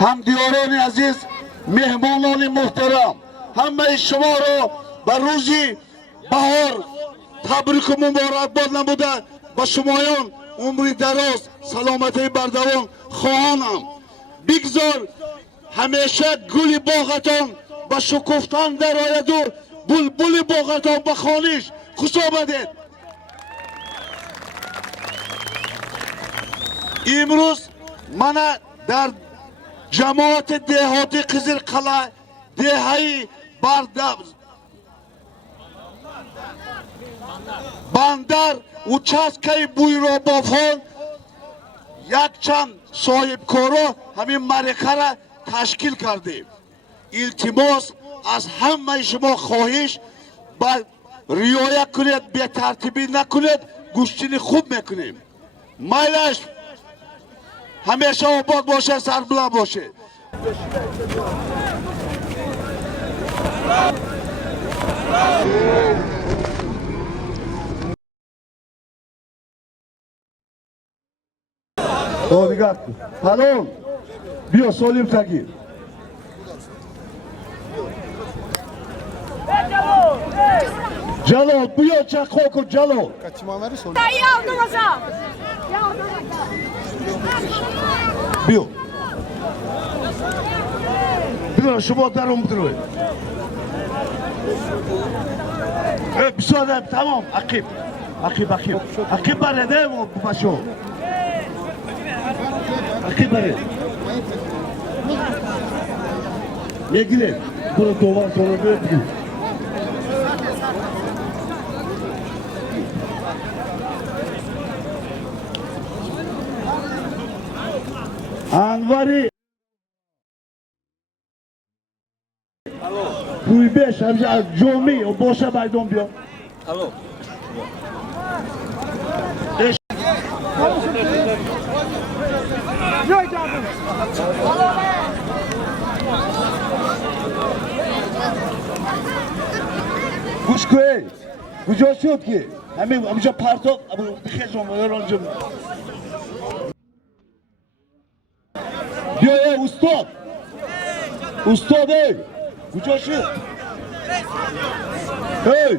همدیاران عزیز، مهمانان محترم، همه شما رو به روزی بهار تبریک و مبارکباد نموده با شمایان عمری دراز سلامتی بر دوام خواهانم. بگذار همیشه گل باغتان به شکفتان در آید و بلبل باغتان به خانش خوش آمدید. امروز من در ҷамоати деҳоти Қизилқалъа дехаи бандар участкаи Бурёбофон якчанд соҳибкоро ҳамин маърикаро ташкил кардем. илтимос аз ҳамаи шумо хоҳиш ба риоя кунед, бетартибӣ накунед, гуштини хуб мекунем. майлаш ҳамеша обод боше, сарбуланд боше. پلون بیا سالم تگیر. جلال بیا چخوا کن جلال. بیا بیا شما درون بدروید. بسیار تمام. عقیب عقیب برده و باشو عقیب برده میگیره برو دوبار سوال بگیر. انواری پوی بیش همشه از جومی و باشه بایدون بیا. الو گوش کوی کجا شد که همینجا پرتاب خیزم ایرانجم. بیا ای استاد استاد ای کجا شد؟ ای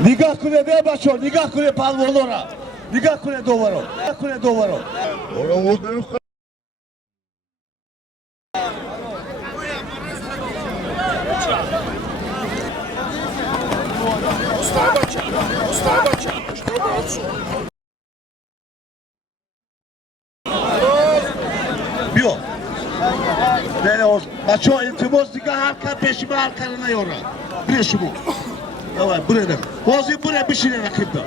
نگاه کنید ای بچه ها، نگاه کنید پهلوانا را، نگاه کنید دوباره، نگاه کنید دوباره. بیا بچه ها التماس دیگه هر کار پیشی به هر کار نیاره. بره شما بره ده بازی بره بشینه رقیب ده.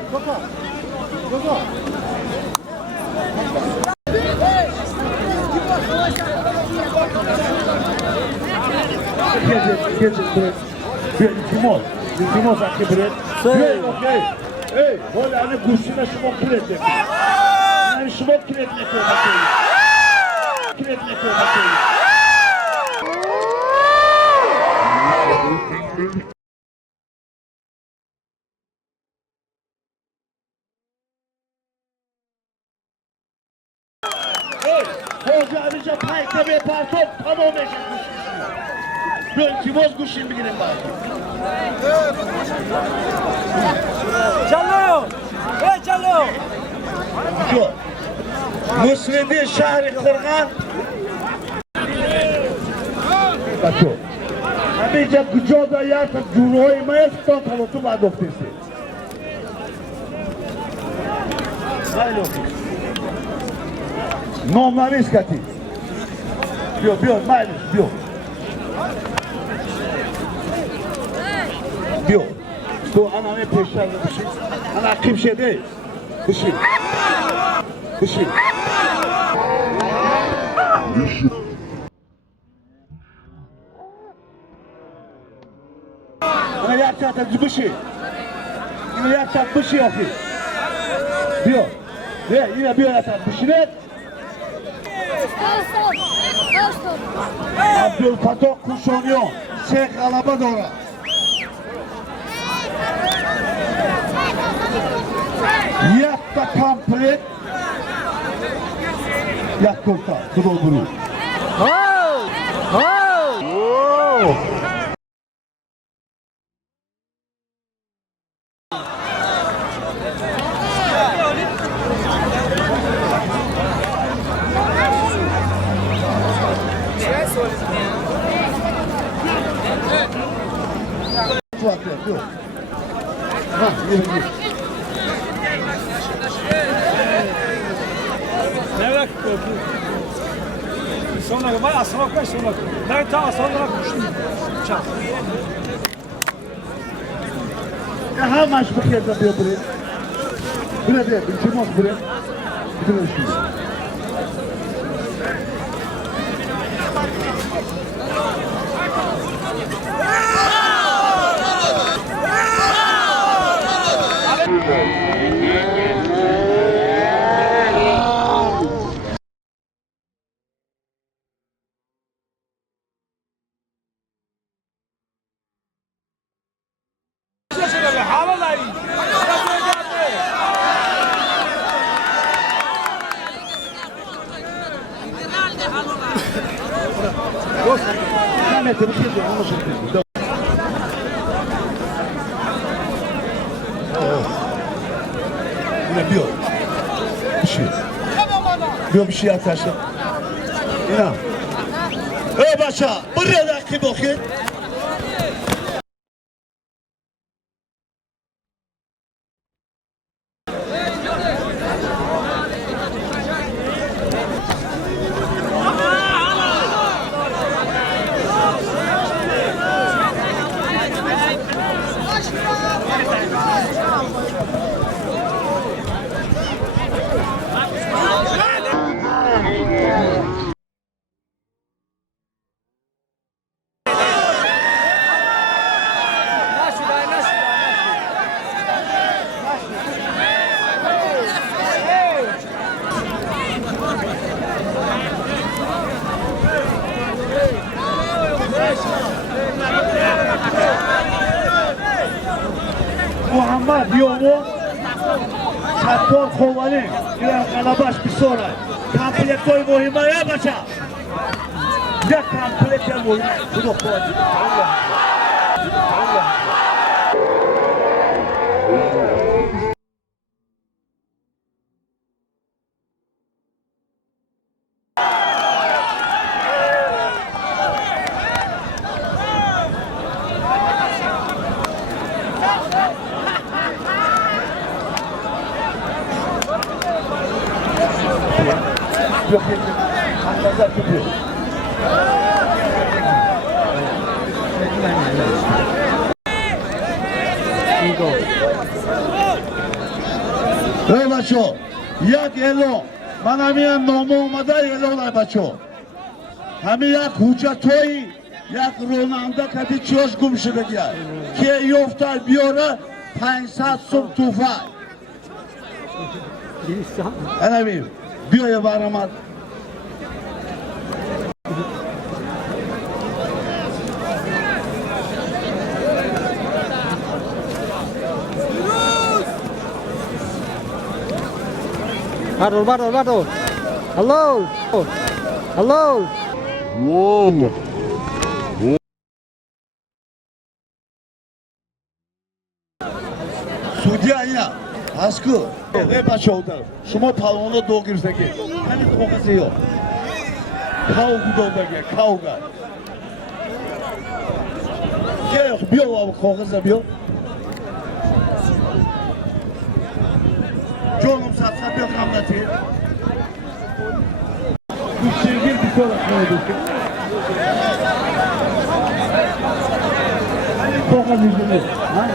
بیا التماس رقیب بره. ای ولی همه گوشتینه شما کلید نکنید. همه شما کلید نکنید. کلید نکنید. اینجا پایکه به پرتاب تمام میشه گوشتین. بیا التماس گوشتین بگیریم باید. چلو چلو جو مسلمین شهر خرغان بچو همینجا کجا داید جوروهای مایست تا تو باید افتیستی. خیلی افتیست نامنویس کتی. بیا مایلش بیا تو انا همه پیشتر بشید. انا عقیب شده بشید انا یک ساعت از بشید. اینو یک ساعت بشید آخی. بیا اینو بیا یک ساعت بشید. Abdülfatah Kuşonyon, Şeyh Alaba dora. Yakta komplet. Yak kurta, kudoburu. Sonra var asmak var sonra. Ben ta sonra kuştum. Çak. Ha maç bu kez yapıyor buraya. Buraya değil, bitirmez buraya. Bitirmez şimdi. Bir şey atarsın. İnan. Başa, buraya da kim okuyun? Muhammed Yomu Sattor Kovali İran Kalabaş bir sonra Komplektoy Muhimmaya başa Ya komplekte Muhimmaya Bu da Kovali Yok yok. Anladılar tutuyor. Hey bacho. Yak elo. Bana miyan nomu olmadan elo lay bacho. Hami yak hujjatoyi yak ronanda kadi çoş gumşudu gel. Ke yoftar biyora 500 sum tufa. Ana miyim? Biyoya varamaz. Battle. Hello. Hello. Whoa. Судья я. Askı. Ve başolda. Şuma palonu doğgirseki. Hani kokası yok. Kavga doğdaki. Kavga. Gel bir yol kokası bir yol. Canım satsa bir kamdatı. Bu sevgili bir sonra koyduk. Hani kokası yüzünü. Hani